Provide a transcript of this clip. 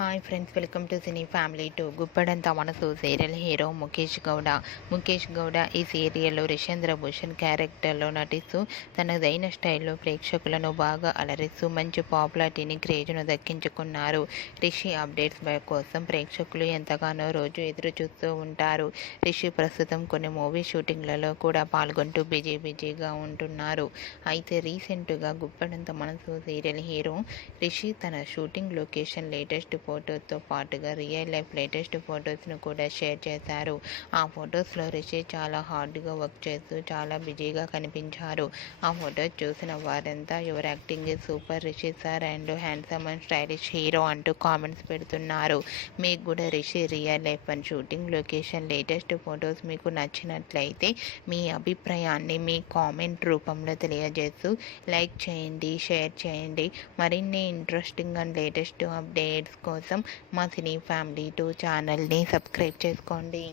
Hi friends, welcome to cine family two. Guppedantha Manasu serial hero Mukesh Gowda ఈ సీరియల్లో రిషేంద్ర భూషణ్ క్యారెక్టర్లో నటిస్తూ తనదైన స్టైల్లో ప్రేక్షకులను బాగా అలరిస్తూ మంచి పాపులారిటీని క్రేజ్ను దక్కించుకున్నారు. రిషి అప్డేట్స్ కోసం ప్రేక్షకులు ఎంతగానో రోజు ఎదురు చూస్తూ ఉంటారు. రిషి ప్రస్తుతం కొన్ని మూవీ షూటింగ్లలో కూడా పాల్గొంటూ బిజీగా ఉంటున్నారు. అయితే రీసెంట్గా గుప్పడంత మనసు సీరియల్ హీరో రిషి తన షూటింగ్ లొకేషన్ లేటెస్ట్ ఫోటోతో పాటుగా రియల్ లైఫ్ లేటెస్ట్ ఫొటోస్ను కూడా షేర్ చేశారు. ఆ ఫొటోస్లో రిషి చాలా హార్డ్గా వర్క్ చేస్తూ చాలా బిజీగా కనిపించారు. ఆ ఫొటోస్ చూసిన వారంతా your acting is super Rishi sir and handsome and stylish hero అంటూ కామెంట్స్ పెడుతున్నారు. మీకు కూడా Rishi real life and shooting location latest photos మీకు నచ్చినట్లయితే మీ అభిప్రాయాన్ని మీ కామెంట్ రూపంలో తెలియజేస్తూ లైక్ చేయండి, షేర్ చేయండి. మరిన్ని ఇంట్రెస్టింగ్ అండ్ లేటెస్ట్ అప్డేట్స్ కోసం మా సినీ ఫ్యామిలీ 2 ఛానల్ని సబ్స్క్రైబ్ చేసుకోండి.